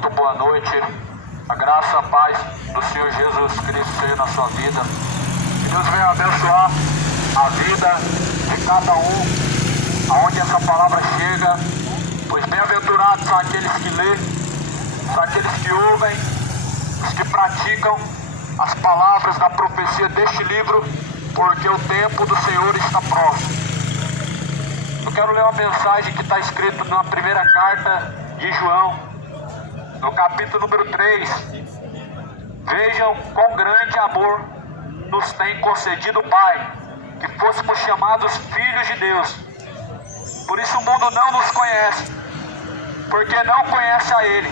muito boa noite. A graça, a paz do Senhor Jesus Cristo seja na sua vida. Que Deus venha abençoar a vida de cada um, aonde essa palavra chega. Pois bem-aventurados são aqueles que lêem, são aqueles que ouvem, os que praticam as palavras da profecia deste livro, porque o tempo do Senhor está próximo. Eu quero ler uma mensagem que está escrita na primeira carta de João, no capítulo número 3. Vejam quão grande amor nos tem concedido o Pai, que fôssemos chamados filhos de Deus. Por isso o mundo não nos conhece, porque não conhece a Ele.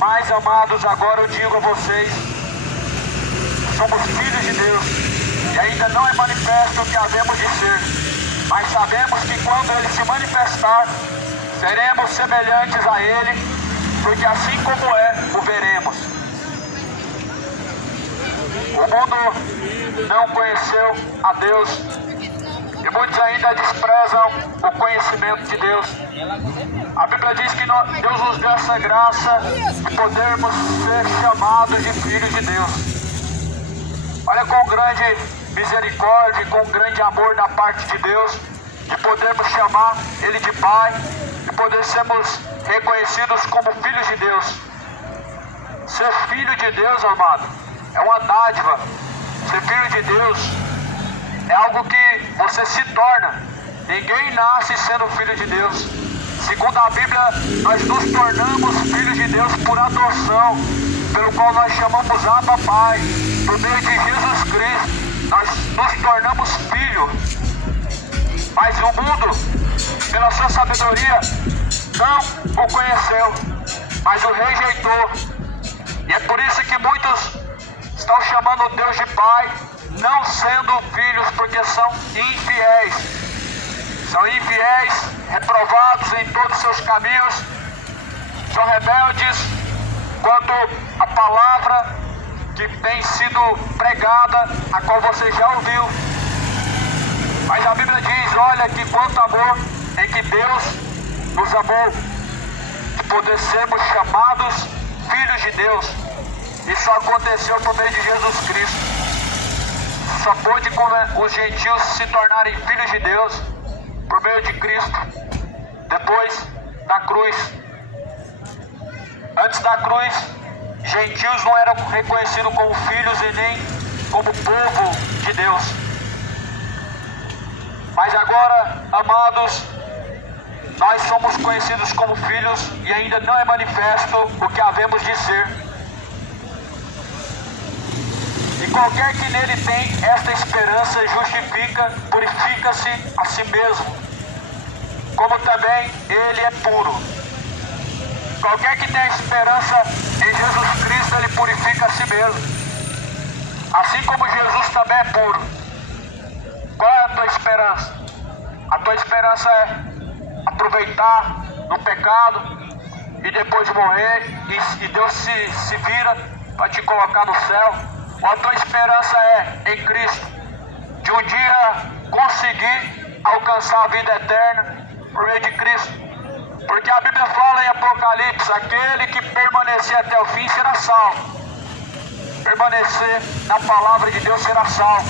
Mas, amados, agora eu digo a vocês, somos filhos de Deus, e ainda não é manifesto o que havemos de ser. Mas sabemos que quando Ele se manifestar, seremos semelhantes a Ele, porque assim como é, o veremos. O mundo não conheceu a Deus, e muitos ainda desprezam o conhecimento de Deus. A Bíblia diz que Deus nos deu essa graça de podermos ser chamados de filhos de Deus. Olha com grande misericórdia, com grande amor da parte de Deus, de podermos chamar Ele de Pai, de poder sermos reconhecidos como filhos de Deus. Ser filho de Deus, amado, é uma dádiva. Ser filho de Deus é algo que você se torna. Ninguém nasce sendo filho de Deus. Segundo a Bíblia, nós nos tornamos filhos de Deus por adoção, pelo qual nós chamamos Abba Pai. Por meio de Jesus Cristo, nós nos tornamos filhos. Mas o mundo, pela sua sabedoria, não o conheceu, mas o rejeitou. E é por isso que muitos estão chamando Deus de Pai, não sendo filhos, porque são infiéis. São infiéis, reprovados em todos os seus caminhos, são rebeldes quanto à palavra que tem sido pregada, a qual você já ouviu. Mas a Bíblia diz, olha que quanto amor em que Deus nos amou, de poder sermos chamados filhos de Deus. Isso aconteceu por meio de Jesus Cristo. Só pôde os gentios se tornarem filhos de Deus por meio de Cristo, depois da cruz. Antes da cruz, gentios não eram reconhecidos como filhos e nem como povo de Deus. Mas agora, amados, nós somos conhecidos como filhos e ainda não é manifesto o que havemos de ser. E qualquer que nele tem esta esperança justifica, purifica-se a si mesmo, como também ele é puro. Qualquer que tem esperança em Jesus Cristo, ele purifica a si mesmo, assim como Jesus também é puro. Qual é a tua esperança? A tua esperança é aproveitar no pecado e depois morrer e Deus se vira para te colocar no céu? Ou a tua esperança é em Cristo, de um dia conseguir alcançar a vida eterna por meio de Cristo? Porque a Bíblia fala em Apocalipse, aquele que permanecer até o fim será salvo. Permanecer na palavra de Deus será salvo.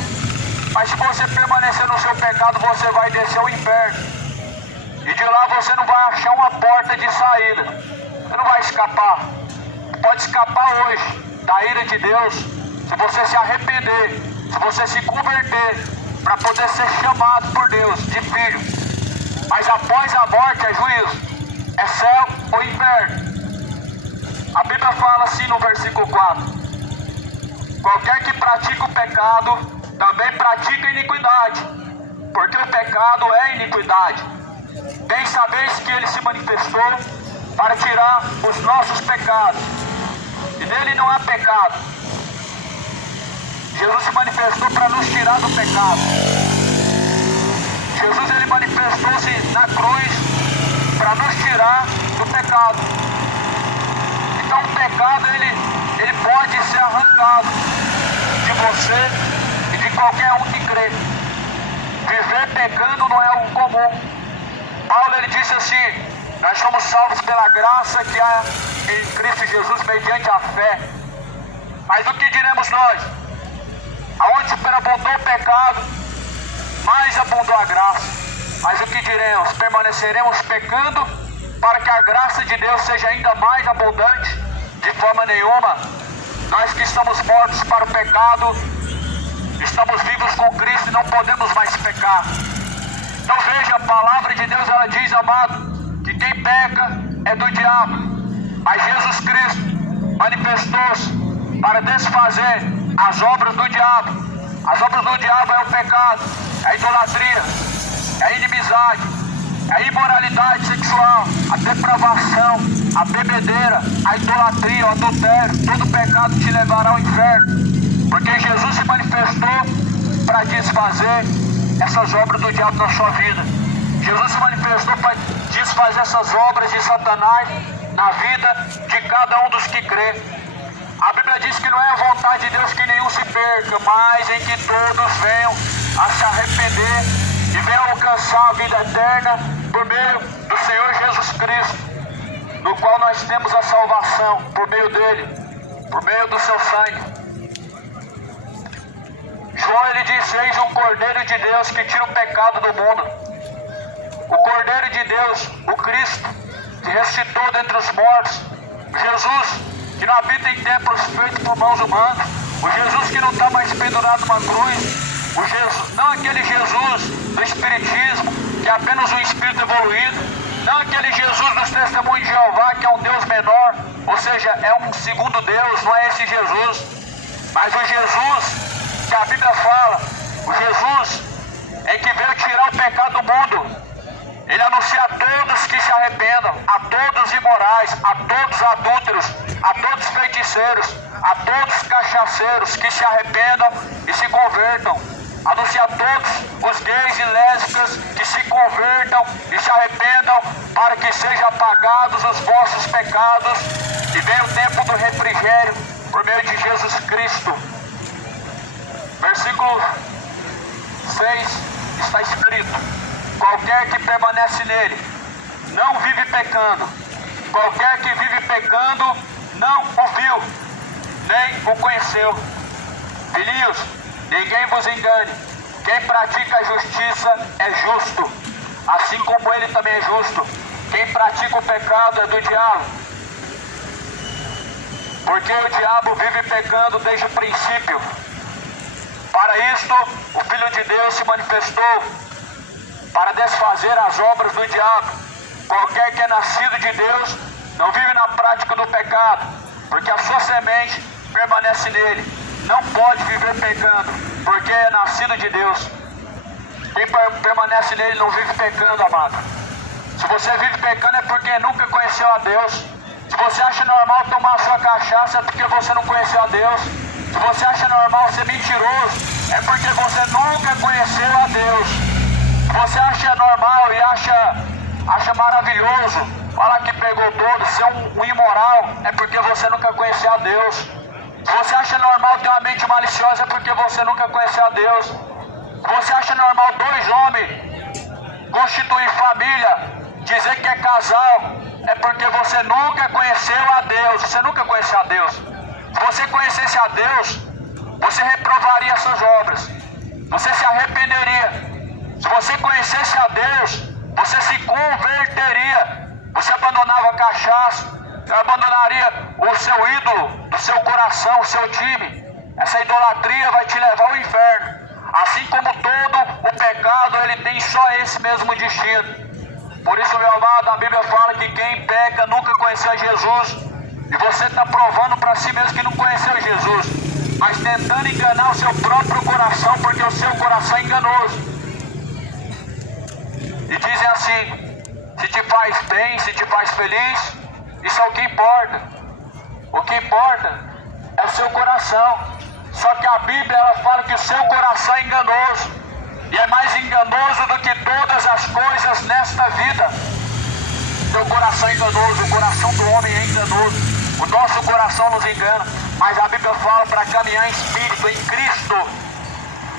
Mas se você permanecer no seu pecado, você vai descer ao inferno. E de lá você não vai achar uma porta de saída. Você não vai escapar. Pode escapar hoje da ira de Deus, se você se arrepender, se você se converter, para poder ser chamado por Deus de filho. Mas após a morte é juízo. É céu ou inferno. A Bíblia fala assim no versículo 4: qualquer que pratica o pecado, também pratica iniquidade, porque o pecado é iniquidade. Bem sabeis que ele se manifestou para tirar os nossos pecados, e nele não há pecado. Jesus se manifestou para nos tirar do pecado. Jesus, ele manifestou-se na cruz para nos tirar do pecado. Então o pecado ele pode ser arrancado de você e de qualquer um que crê. Viver pecando não é algo comum. Paulo ele disse assim: Nós somos salvos pela graça que há em Cristo Jesus mediante a fé. Mas o que diremos nós? Aonde superabundou o pecado, mais abundou a graça. Mas o que diremos? Permaneceremos pecando para que a graça de Deus seja ainda mais abundante? De forma nenhuma. Nós que estamos mortos para o pecado, estamos vivos com Cristo e não podemos mais pecar. Então veja, a palavra de Deus, ela diz, amado, que quem peca é do diabo. Mas Jesus Cristo manifestou-se para desfazer as obras do diabo. As obras do diabo é o pecado, é a idolatria, é a inimizade, é a imoralidade sexual, a depravação, a bebedeira, a idolatria, o adultério. Todo pecado te levará ao inferno. Porque Jesus se manifestou para desfazer essas obras do diabo na sua vida. Jesus se manifestou para desfazer essas obras de Satanás na vida de cada um dos que crê. A Bíblia diz que não é a vontade de Deus que nenhum se perca, mas em que todos venham a se arrepender e venham alcançar a vida eterna por meio do Senhor Jesus Cristo, no qual nós temos a salvação por meio dele, por meio do seu sangue. João, ele diz: eis um Cordeiro de Deus que tira o pecado do mundo. O Cordeiro de Deus, o Cristo, que ressuscitou dentre os mortos. Jesus, que não habita em templos feitos por mãos humanas. O Jesus que não está mais pendurado numa cruz. O Jesus, não aquele Jesus do Espiritismo, que é apenas um espírito evoluído. Não aquele Jesus dos testemunhos de Jeová, que é um Deus menor. Ou seja, é um segundo Deus, não é esse Jesus. Mas o Jesus que a Bíblia fala, o Jesus em que veio tirar o pecado do mundo. Ele anuncia a todos que se arrependam, a todos imorais, a todos adúlteros, a todos feiticeiros, a todos cachaceiros que se arrependam e se convertam. Anuncia a todos os gays e lésbicas que se convertam e se arrependam para que sejam apagados os vossos pecados e venha o tempo do refrigério por meio de Jesus Cristo. Versículo 6 está escrito: qualquer que permanece nele não vive pecando. Qualquer que vive pecando não o viu, nem o conheceu. Filhinhos, ninguém vos engane. Quem pratica a justiça é justo, assim como ele também é justo. Quem pratica o pecado é do diabo, porque o diabo vive pecando desde o princípio. Para isto, o Filho de Deus se manifestou para desfazer as obras do diabo. Qualquer que é nascido de Deus não vive na prática do pecado, porque a sua semente permanece nele. Não pode viver pecando, porque é nascido de Deus. Quem permanece nele não vive pecando, amado. Se você vive pecando é porque nunca conheceu a Deus. Se você acha normal tomar a sua cachaça é porque você não conheceu a Deus. Se você acha normal ser mentiroso é porque você nunca conheceu a Deus. Você acha normal e acha maravilhoso falar que pegou todo, ser um imoral, é porque você nunca conheceu a Deus. Se você acha normal ter uma mente maliciosa, é porque você nunca conheceu a Deus. Se você acha normal dois homens constituir família, dizer que é casal, é porque você nunca conheceu a Deus. Você nunca conheceu a Deus. Se você conhecesse a Deus, você reprovaria essas obras, você se arrependeria. Se você conhecesse a Deus, você se converteria. Você abandonava a cachaça, abandonaria o seu ídolo do seu coração, o seu time. Essa idolatria vai te levar ao inferno. Assim como todo o pecado, ele tem só esse mesmo destino. Por isso, meu amado, a Bíblia fala que quem peca nunca conheceu Jesus. E você está provando para si mesmo que não conheceu Jesus, mas tentando enganar o seu próprio coração, porque o seu coração é enganoso. E dizem assim: se te faz bem, se te faz feliz, isso é o que importa. O que importa é o seu coração. Só que a Bíblia, ela fala que o seu coração é enganoso. E é mais enganoso do que todas as coisas nesta vida. Seu coração é enganoso, o coração do homem é enganoso. O nosso coração nos engana. Mas a Bíblia fala para caminhar em espírito, em Cristo.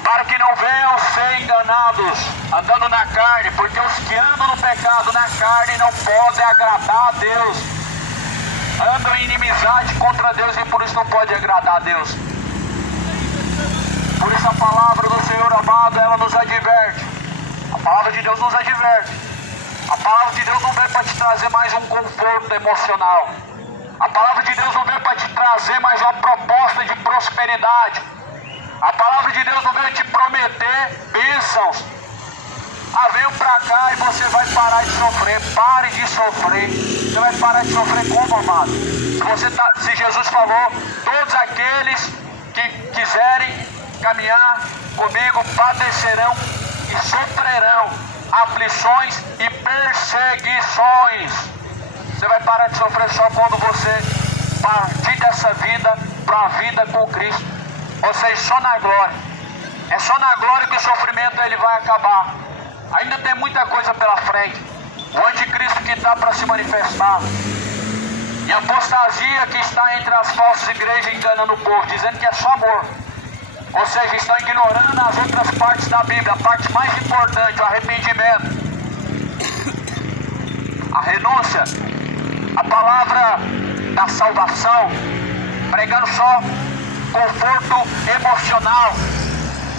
para que não venham ser enganados, andando na carne, porque os que andam no pecado, na carne, não podem agradar a Deus. Andam em inimizade contra Deus e por isso não pode agradar a Deus. Por isso a palavra do Senhor amado, ela nos adverte. A palavra de Deus nos adverte. A palavra de Deus não veio para te trazer mais um conforto emocional. A palavra de Deus não veio para te trazer mais uma proposta de prosperidade. A palavra de Deus não veio te prometer bênçãos. Venha para cá e você vai parar de sofrer. Pare de sofrer. Você vai parar de sofrer como, amado? Se Jesus falou, todos aqueles que quiserem caminhar comigo padecerão e sofrerão aflições e perseguições. Você vai parar de sofrer só quando você partir dessa vida para a vida com Cristo. Ou seja, só na glória. É só na glória que o sofrimento ele vai acabar. Ainda tem muita coisa pela frente. O anticristo que está para se manifestar. E a apostasia que está entre as falsas igrejas enganando o povo, dizendo que é só amor. Ou seja, estão ignorando as outras partes da Bíblia. A parte mais importante, o arrependimento, a renúncia, a palavra da salvação, pregando só conforto emocional,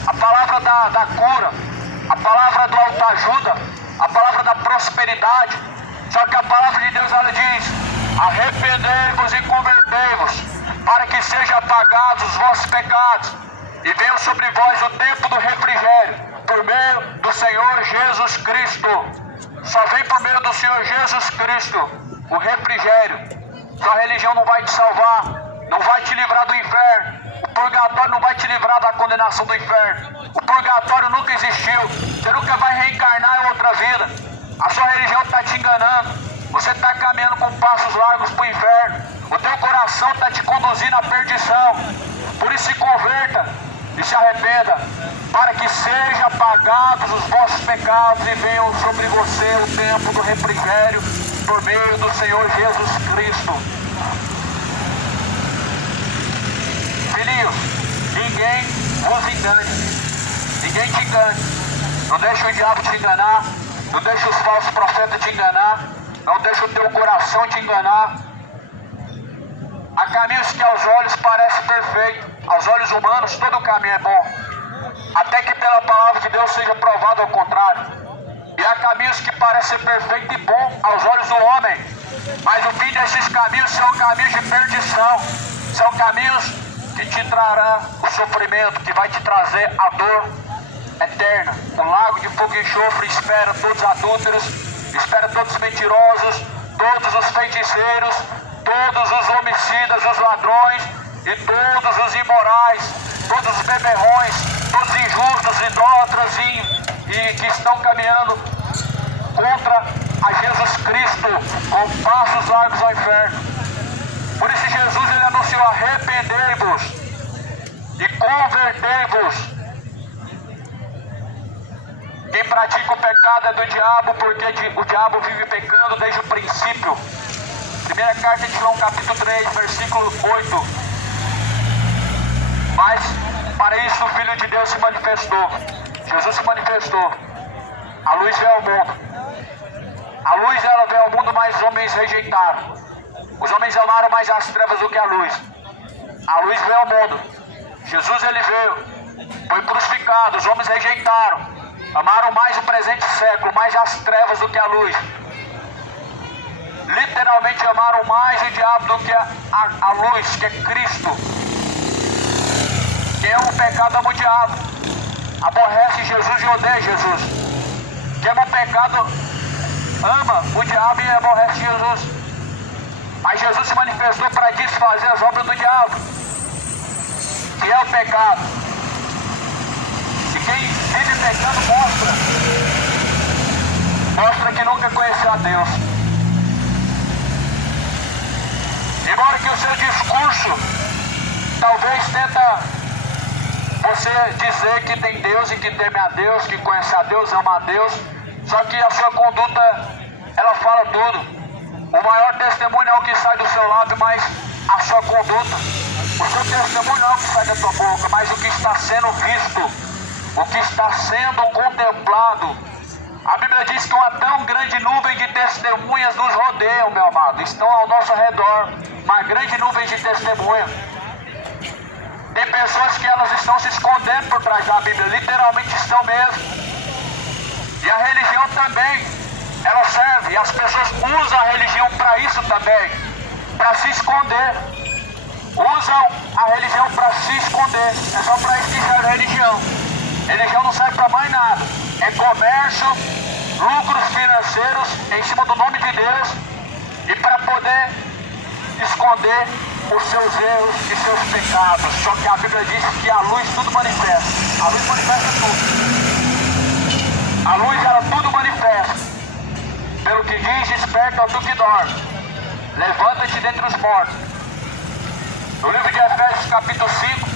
a palavra da cura, a palavra do autoajuda, a palavra da prosperidade. Só que a palavra de Deus, ela diz: arrependei-vos e convertei-vos, para que sejam apagados os vossos pecados, e venham sobre vós o tempo do refrigério, por meio do Senhor Jesus Cristo. Só vem por meio do Senhor Jesus Cristo o refrigério. Sua religião não vai te salvar, não vai te livrar do inferno. O purgatório não vai te livrar da condenação do inferno. O purgatório nunca existiu. Você nunca vai reencarnar em outra vida. A sua religião está te enganando. Você está caminhando com passos largos para o inferno. O teu coração está te conduzindo à perdição. Por isso se converta e se arrependa, para que sejam apagados os vossos pecados e venham sobre você o tempo do refrigério, por meio do Senhor Jesus Cristo. Filhinhos, ninguém vos engane. Ninguém te engane. Não deixe o diabo te enganar. Não deixe os falsos profetas te enganar. Não deixe o teu coração te enganar. Há caminhos que aos olhos parecem perfeitos. Aos olhos humanos todo caminho é bom, até que pela palavra de Deus seja provado ao contrário. E há caminhos que parecem perfeitos e bom aos olhos do homem, mas o fim desses caminhos são caminhos de perdição. São caminhos que te trarão o sofrimento, que vai te trazer a dor eterna. O lago de fogo e enxofre espera todos os adúlteros, espera todos os mentirosos, todos os feiticeiros, todos os homicidas, os ladrões e todos os imorais, todos os beberrões, todos os injustos, idólatras e que estão caminhando contra a Jesus Cristo com passos largos ao inferno. Por isso Jesus ele anunciou: arrependei-vos e convertei-vos. Quem pratica o pecado é do diabo, porque o diabo vive pecando desde o princípio. Primeira carta de João, capítulo 3, versículo 8. Mas para isso o Filho de Deus se manifestou. Jesus se manifestou. A luz veio ao mundo. A luz ela veio ao mundo, mas os homens rejeitaram. Os homens amaram mais as trevas do que a luz. A luz veio ao mundo. Jesus ele veio, foi crucificado. Os homens rejeitaram. Amaram mais o presente século, mais as trevas do que a luz. Literalmente amaram mais o diabo do que a luz, que é Cristo. Quem ama o pecado ama o diabo. Aborrece Jesus e odeia Jesus. Quem ama o pecado ama o diabo e aborrece Jesus. Mas Jesus se manifestou para desfazer as obras do diabo, que é o pecado. E quem vive pecando mostra que nunca conheceu a Deus. Embora que o seu discurso talvez tenta você dizer que tem Deus e que teme a Deus, que conhece a Deus, ama a Deus, só que a sua conduta, ela fala tudo. O maior testemunho é o que sai do seu lábio, mas a sua conduta. O seu testemunho não é o que sai da tua boca, mas o que está sendo visto. o que está sendo contemplado. A Bíblia diz que uma tão grande nuvem de testemunhas nos rodeia, meu amado. Estão ao nosso redor, uma grande nuvem de testemunhas. Tem pessoas que elas estão se escondendo por trás da Bíblia, literalmente estão mesmo. E a religião também, ela serve, e as pessoas usam a religião para isso também, para se esconder. Usam a religião para se esconder. É só para isso que serve a religião. Religião não serve para mais nada. É comércio, lucros financeiros em cima do nome de Deus e para poder esconder os seus erros e seus pecados. Só que a Bíblia diz que a luz tudo manifesta. A luz manifesta tudo. A luz, ela tudo manifesta. Pelo que diz, desperta tu que dorme. Levanta-te dentre os mortos. No livro de Efésios, capítulo 5,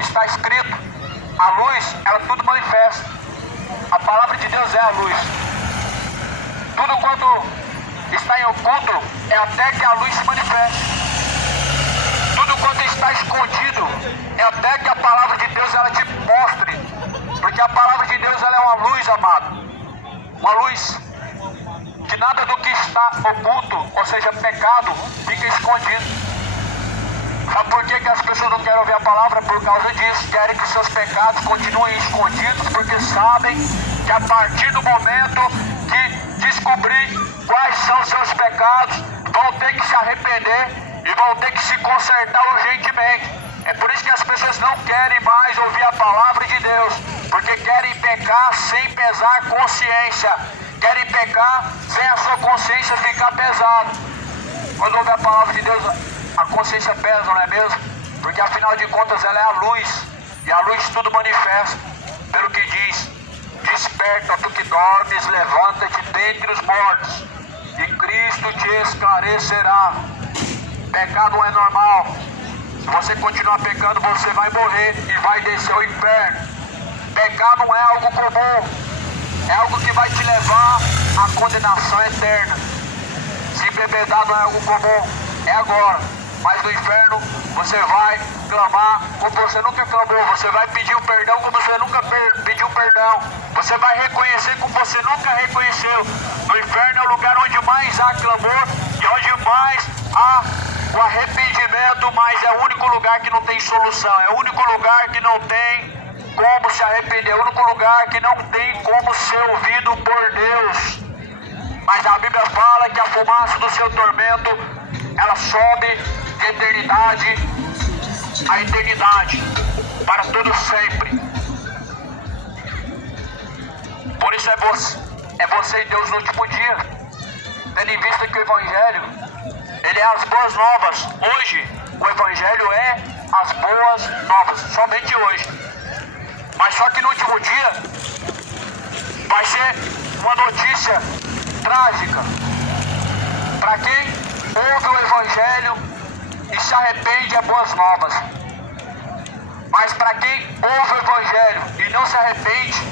está escrito: a luz, ela tudo manifesta. A palavra de Deus é a luz. Tudo quanto está em oculto é até que a luz se manifeste. Tudo quanto está escondido é até que a palavra de Deus ela te mostre. Porque a palavra de Deus ela é uma luz, amado. Uma luz que nada do que está oculto, ou seja, pecado, fica escondido. Sabe por que as pessoas não querem ouvir a palavra? Por causa disso. Querem que seus pecados continuem escondidos, porque sabem que a partir do momento que descobrir quais são seus pecados, vão ter que se arrepender e vão ter que se consertar urgentemente. É por isso que as pessoas não querem mais ouvir a palavra de Deus, porque querem pecar sem pesar consciência. Querem pecar sem a sua consciência ficar pesada. Quando ouve a palavra de Deus, a consciência pesa, não é mesmo? Porque afinal de contas ela é a luz, e a luz tudo manifesta. Pelo que diz: desperta tu que dormes, levanta-te dentre os mortos, e Cristo te esclarecerá. Pecado não é normal. Se você continuar pecando, você vai morrer e vai descer ao inferno. Pecar não é algo comum. É algo que vai te levar à condenação eterna. Se bebedar não é algo comum, é agora. Mas no inferno você vai clamar como você nunca clamou. Você vai pedir o perdão como você nunca pediu perdão. Você vai reconhecer como você nunca reconheceu. No inferno é o lugar onde mais há clamor e onde mais há o arrependimento, mas é o único lugar que não tem solução. É o único lugar que não tem como se arrepender, é o único lugar que não tem como ser ouvido por Deus. Mas a Bíblia fala que a fumaça do seu tormento, ela sobe de eternidade a eternidade, para todo sempre. Por isso é você e Deus no último dia, tendo em vista que o Evangelho, ele é as boas novas. Hoje, o Evangelho é as boas novas, somente hoje. Mas só que no último dia vai ser uma notícia trágica para quem ouve o Evangelho e se arrepende, é boas novas. Mas para quem ouve o Evangelho e não se arrepende,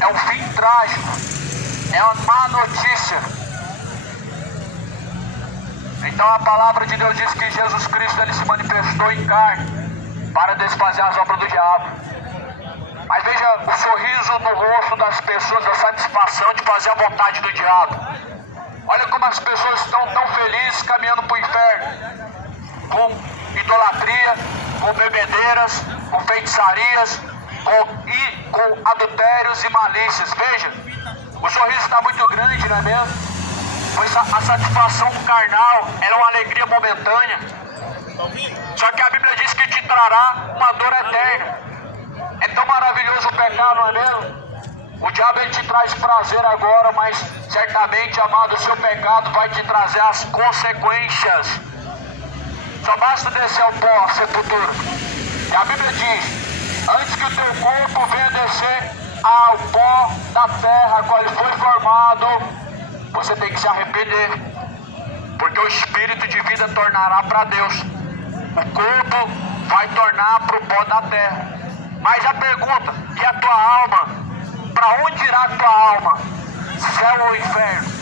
é um fim trágico, é uma má notícia. Então a palavra de Deus diz que Jesus Cristo ele se manifestou em carne para desfazer as obras do diabo. Mas veja o sorriso no rosto das pessoas, a satisfação de fazer a vontade do diabo. Olha como as pessoas estão tão felizes caminhando para o inferno, com idolatria, com bebedeiras, com feitiçarias, com adultérios e malícias. Veja, o sorriso está muito grande, não é mesmo? Pois a satisfação carnal é uma alegria momentânea. Só que a Bíblia diz que te trará uma dor eterna. É tão maravilhoso o pecado, não é mesmo? O diabo ele te traz prazer agora, mas certamente, amado, o seu pecado vai te trazer as consequências. Só basta descer ao pó, à sepultura. E a Bíblia diz: antes que o teu corpo venha descer ao pó da terra, qual ele foi formado, você tem que se arrepender. Porque o espírito de vida tornará para Deus. O corpo vai tornar para o pó da terra. Mas a pergunta: e a tua alma? Para onde irá a tua alma? Céu ou inferno?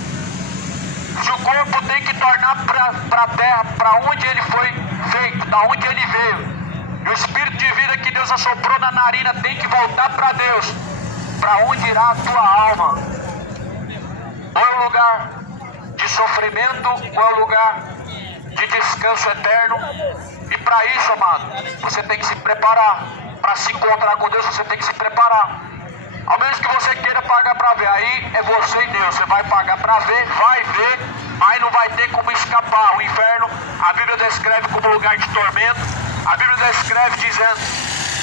Se o corpo tem que tornar para a terra, para onde ele foi feito, da onde ele veio, E o espírito de vida que Deus assoprou na narina tem que voltar para Deus. Para onde irá a tua alma? Ou é um lugar de sofrimento, ou é um lugar de descanso eterno? E para isso, amado, você tem que se preparar. Para se encontrar com Deus, você tem que se preparar. Ao menos que você queira pagar para ver, aí é você e Deus. Você vai pagar para ver, vai ver, mas não vai ter como escapar. O inferno, a Bíblia descreve como lugar de tormento. A Bíblia descreve dizendo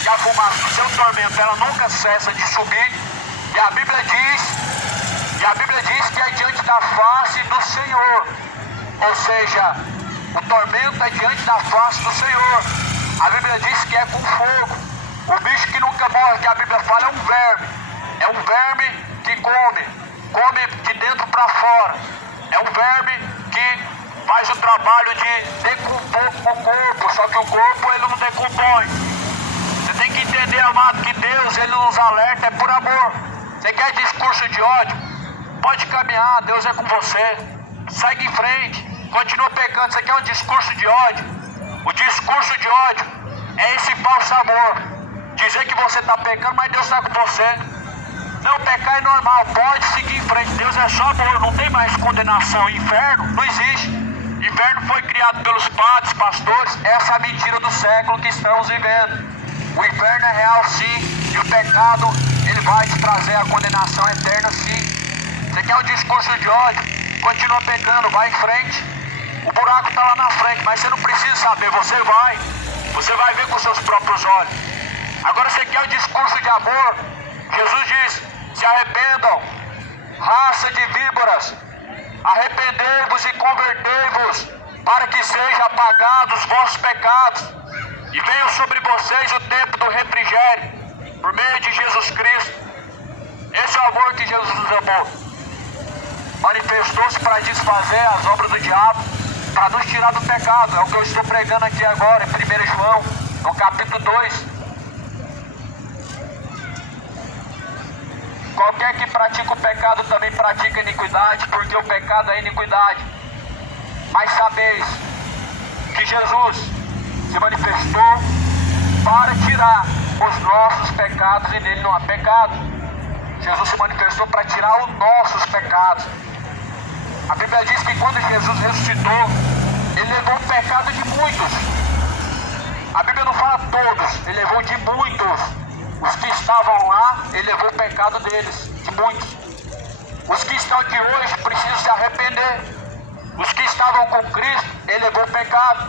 que a fumaça do seu tormento, ela nunca cessa de subir. E a Bíblia diz que é diante da face do Senhor. Ou seja, o tormento é diante da face do Senhor. A Bíblia diz que é com fogo. O bicho que nunca morre, que a Bíblia fala, é um verme. É um verme que come de dentro para fora. É um verme que faz o trabalho de decompor o corpo, só que o corpo ele não decompõe. Você tem que entender, amado, que Deus ele nos alerta, é por amor. Você quer discurso de ódio? Pode caminhar, Deus é com você. Segue em frente, continua pecando. Você quer um discurso de ódio? O discurso de ódio é esse falso amor. Dizer que você está pecando, mas Deus está com você. Não, pecar é normal, pode seguir em frente. Deus é só amor, não tem mais condenação. Inferno não existe. Inferno foi criado pelos padres, pastores. Essa é a mentira do século que estamos vivendo. O inferno é real sim, e o pecado ele vai te trazer a condenação eterna sim. Você quer um discurso de ódio? Continua pecando, vai em frente. O buraco está lá na frente, mas você não precisa saber, você vai ver com seus próprios olhos. Agora você quer um discurso de amor? Jesus diz: se arrependam, raça de víboras, arrependei-vos e convertei-vos, para que sejam apagados os vossos pecados, e venham sobre vocês o tempo do refrigério, por meio de Jesus Cristo. Esse é o amor que Jesus nos amou. Manifestou-se para desfazer as obras do diabo, para nos tirar do pecado. É o que eu estou pregando aqui agora, em 1 João, no capítulo 2. Qualquer que pratica o pecado também pratica iniquidade, porque o pecado é iniquidade. Mas sabeis que Jesus se manifestou para tirar os nossos pecados, e nele não há pecado. Jesus se manifestou para tirar os nossos pecados. A Bíblia diz que quando Jesus ressuscitou, ele levou o pecado de muitos. A Bíblia não fala todos, ele levou de muitos. Os que estavam lá, ele levou o pecado deles, de muitos. Os que estão aqui hoje precisam se arrepender. Os que estavam com Cristo, ele levou o pecado.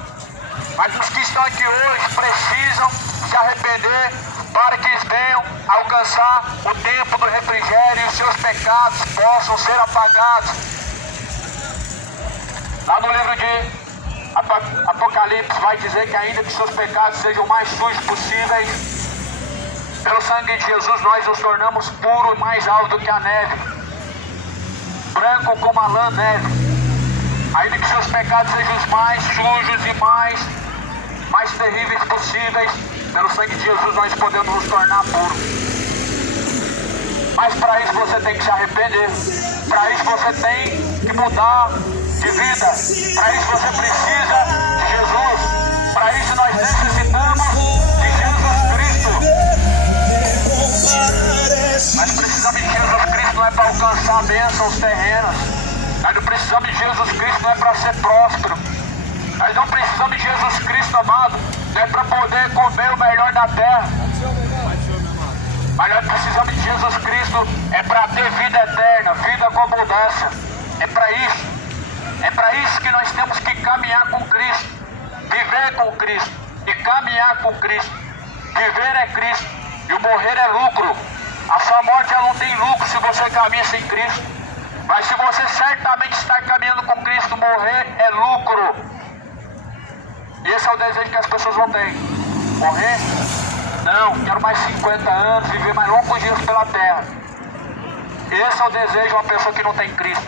Mas os que estão aqui hoje precisam se arrepender para que eles venham alcançar o tempo do refrigério e os seus pecados possam ser apagados. Lá no livro de Apocalipse vai dizer que ainda que seus pecados sejam o mais sujos possíveis, pelo sangue de Jesus nós nos tornamos puros e mais altos do que a neve, branco como a lã neve. Ainda que seus pecados sejam os mais sujos e mais terríveis possíveis, pelo sangue de Jesus nós podemos nos tornar puros. Mas para isso você tem que se arrepender. Para isso você tem que mudar de vida. Para isso você precisa de Jesus. Para isso nós necessitamos de Jesus Cristo. Nós precisamos de Jesus Cristo não é para alcançar bênçãos terrenas. Nós não precisamos de Jesus Cristo não é para ser próspero. Nós não precisamos de Jesus Cristo, amado, não é para poder comer o melhor da terra. Mas nós precisamos de Jesus Cristo é para ter vida eterna, vida com abundância. É para isso. É para isso que nós temos que caminhar com Cristo, viver com Cristo e caminhar com Cristo. Viver é Cristo e o morrer é lucro. A sua morte ela não tem lucro se você caminha sem Cristo. Mas se você certamente está caminhando com Cristo, morrer é lucro. Esse é o desejo que as pessoas vão ter. Morrer? Não, quero mais 50 anos, viver mais longos dias pela terra. Esse é o desejo de uma pessoa que não tem Cristo.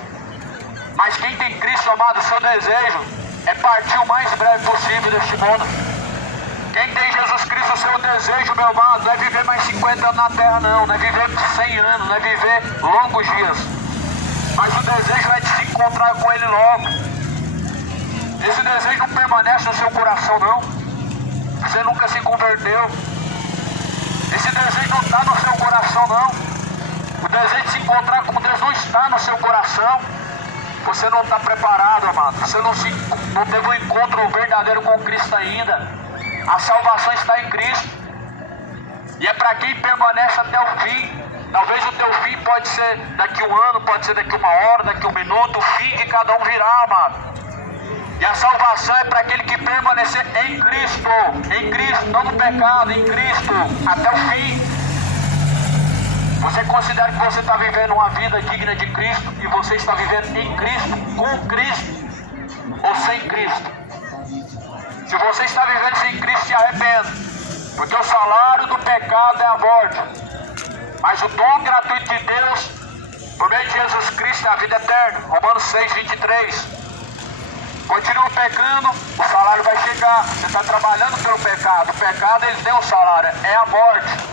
Mas quem tem Cristo, amado, o seu desejo é partir o mais breve possível deste mundo. Quem tem Jesus Cristo, o seu desejo, meu amado, não é viver mais 50 anos na terra, não é viver 100 anos, não é viver longos dias. Mas o desejo é de se encontrar com Ele logo. Esse desejo não permanece no seu coração, não. você nunca se converteu. Esse desejo não está no seu coração, não. O desejo de se encontrar com Deus não está no seu coração. Você não está preparado, amado. Você não teve um encontro verdadeiro com Cristo ainda. A salvação está em Cristo. E é para quem permanece até o fim. Talvez o teu fim pode ser daqui um ano, pode ser daqui uma hora, daqui um minuto. O fim de cada um virá, amado. E a salvação é para aquele que permanecer em Cristo, não no pecado, em Cristo, até o fim. Você considera que você está vivendo uma vida digna de Cristo e você está vivendo em Cristo, com Cristo ou sem Cristo? Se você está vivendo sem Cristo, se arrependa, porque o salário do pecado é a morte, mas o dom gratuito de Deus, por meio de Jesus Cristo, é a vida eterna. Romanos 6:23. Continua pecando, o salário vai chegar. Você está trabalhando pelo pecado. O pecado, ele tem um salário, é a morte.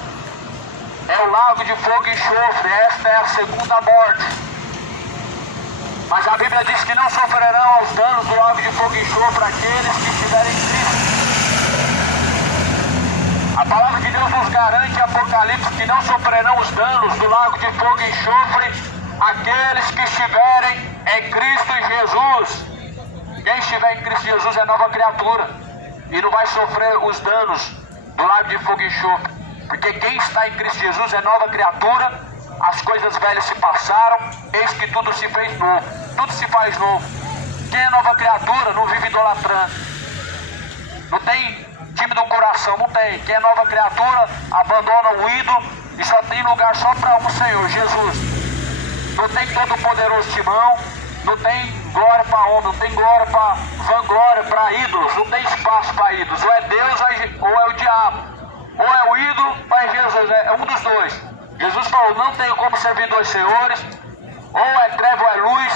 É o lago de fogo e enxofre. Esta é a segunda morte. Mas a Bíblia diz que não sofrerão os danos do lago de fogo e enxofre aqueles que estiverem em Cristo. A palavra de Deus nos garante em Apocalipse que não sofrerão os danos do lago de fogo e enxofre aqueles que estiverem em Cristo Jesus. Quem estiver em Cristo Jesus é nova criatura e não vai sofrer os danos do lago de fogo e enxofre. Porque quem está em Cristo Jesus é nova criatura, as coisas velhas se passaram, eis que tudo se fez novo. Tudo se faz novo. Quem é nova criatura não vive idolatrando. Não tem time do coração, não tem. Quem é nova criatura abandona o ídolo e só tem lugar só para um Senhor, Jesus. Não tem todo poderoso timão, não tem glória para homem, não tem glória para vanglória, para ídolos, não tem espaço para ídolos. Ou é Deus ou é o diabo. Ou é o ídolo ou é Jesus, é um dos dois. Jesus falou, não tenho como servir dois senhores, ou é treva ou é luz.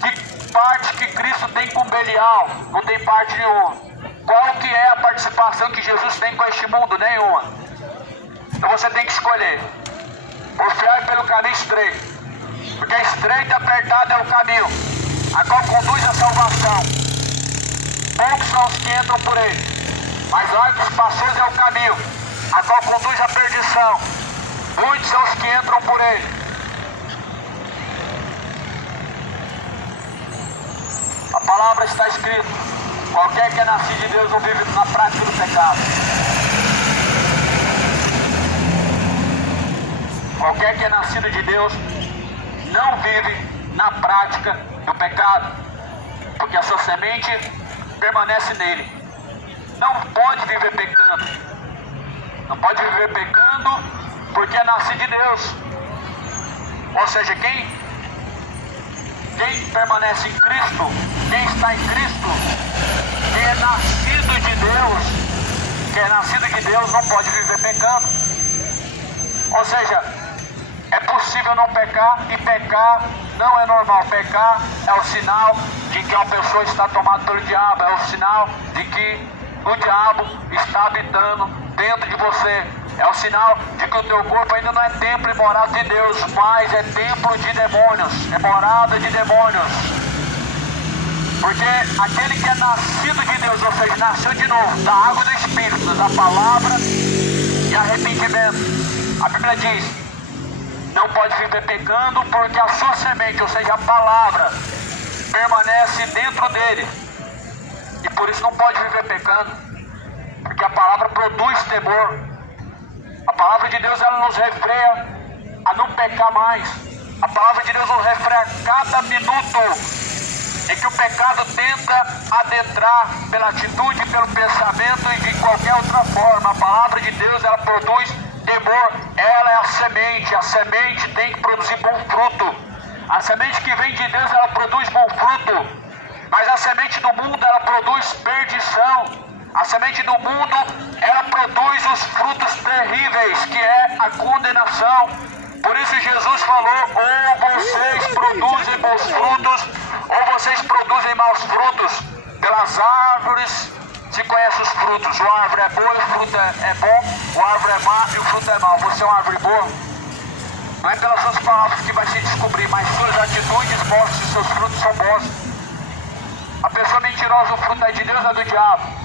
Que parte que Cristo tem com Belial? Não tem parte nenhuma. Qual que é a participação que Jesus tem com este mundo? Nenhuma. Então você tem que escolher. Confiar pelo caminho estreito. Porque estreito e apertado é o caminho, a qual conduz à salvação. Poucos são os que entram por ele. Mas largos espaçosos é o caminho, a qual conduz à perdição. Muitos são os que entram por ele. A palavra está escrita: qualquer que é nascido de Deus não vive na prática do pecado. Qualquer que é nascido de Deus não vive na prática do pecado, porque a sua semente permanece nele. Não pode viver pecando. Não pode viver pecando porque é nascido de Deus. Ou seja, quem permanece em Cristo, quem está em Cristo, quem é nascido de Deus não pode viver pecando. Ou seja, é possível não pecar e pecar não é normal. Pecar é o sinal de que uma pessoa está tomada pelo diabo, é o sinal de que o diabo está habitando dentro de você. É o sinal de que o teu corpo ainda não é templo e morada de Deus, mas é templo de demônios, é morada de demônios. Porque aquele que é nascido de Deus, ou seja, nasceu de novo, da água do Espírito, da palavra e arrependimento. A Bíblia diz, não pode viver pecando porque a sua semente, ou seja, a palavra, permanece dentro dele. E por isso não pode viver pecando, porque a palavra produz temor. A palavra de Deus, ela nos refreia a não pecar mais. A palavra de Deus nos refreia a cada minuto em que o pecado tenta adentrar pela atitude, pelo pensamento e de qualquer outra forma. A palavra de Deus, ela produz temor. Ela é a semente tem que produzir bom fruto. A semente que vem de Deus, ela produz bom fruto. Mas a semente do mundo, ela produz perdição. A semente do mundo, ela produz os frutos terríveis, que é a condenação. Por isso Jesus falou, ou vocês produzem bons frutos, ou vocês produzem maus frutos. Pelas árvores se conhece os frutos. O árvore é boa e o fruto é bom, o árvore é má e o fruto é mau. Você é uma árvore boa? Não é pelas suas palavras que vai se descobrir, mas suas atitudes mostram se seus frutos são bons. A pessoa mentirosa, o fruto é de Deus ou é do diabo?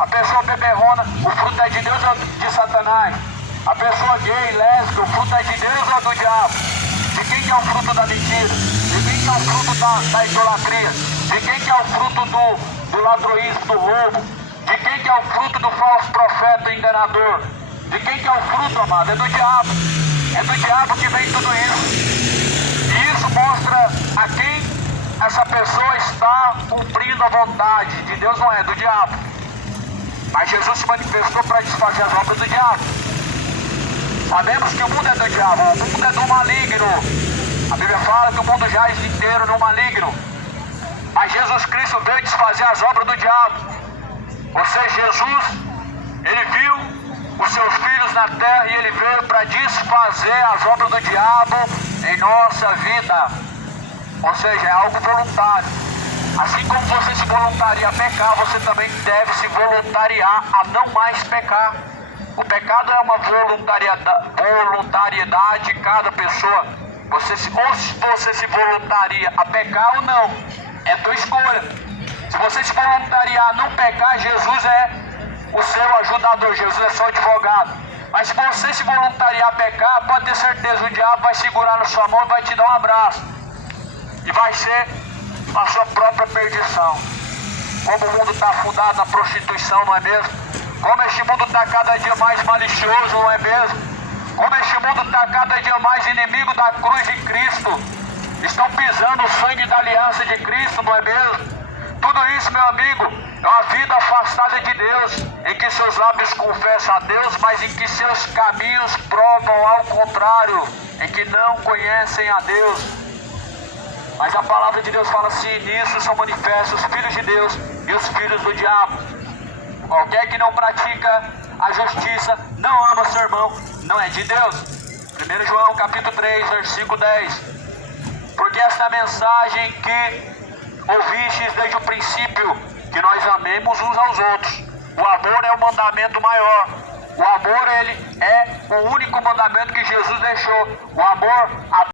A pessoa beberrona, o fruto é de Deus ou de Satanás? A pessoa gay, lésbica, o fruto é de Deus ou do diabo? De quem que é o fruto da mentira? De quem que é o fruto da idolatria? De quem que é o fruto do ladroísmo, do roubo? De quem que é o fruto do falso profeta enganador? De quem que é o fruto, amado? É do diabo. É do diabo que vem tudo isso. E isso mostra a quem essa pessoa está cumprindo a vontade. De Deus não é, do diabo. Mas Jesus se manifestou para desfazer as obras do diabo. Sabemos que o mundo é do diabo, o mundo é do maligno. A Bíblia fala que o mundo jaz inteiro no maligno. Mas Jesus Cristo veio desfazer as obras do diabo. Ou seja, Jesus, ele viu os seus filhos na terra e ele veio para desfazer as obras do diabo em nossa vida. Ou seja, é algo voluntário. Assim como você se voluntaria a pecar, você também deve se voluntariar a não mais pecar. O pecado é uma voluntariedade de cada pessoa. Ou se você se voluntaria a pecar ou não, é tua escolha. Se você se voluntariar a não pecar, Jesus é o seu ajudador, Jesus é seu advogado. Mas se você se voluntariar a pecar, pode ter certeza, o diabo vai segurar na sua mão e vai te dar um abraço. E vai ser a sua própria perdição. Como o mundo está afundado na prostituição, não é mesmo? Como este mundo está cada dia mais malicioso, não é mesmo? Como este mundo está cada dia mais inimigo da cruz de Cristo. Estão pisando o sangue da aliança de Cristo, não é mesmo? Tudo isso, meu amigo, é uma vida afastada de Deus, em que seus lábios confessam a Deus, mas em que seus caminhos provam ao contrário, em que não conhecem a Deus. Mas a palavra de Deus fala assim: nisso são manifestos os filhos de Deus e os filhos do diabo. Qualquer que não pratica a justiça, não ama seu irmão, não é de Deus. 1 João capítulo 3, versículo 10. Porque esta mensagem que ouvistes desde o princípio, que nós amemos uns aos outros. O amor é o mandamento maior. O amor, ele é o único mandamento que Jesus deixou. O amor a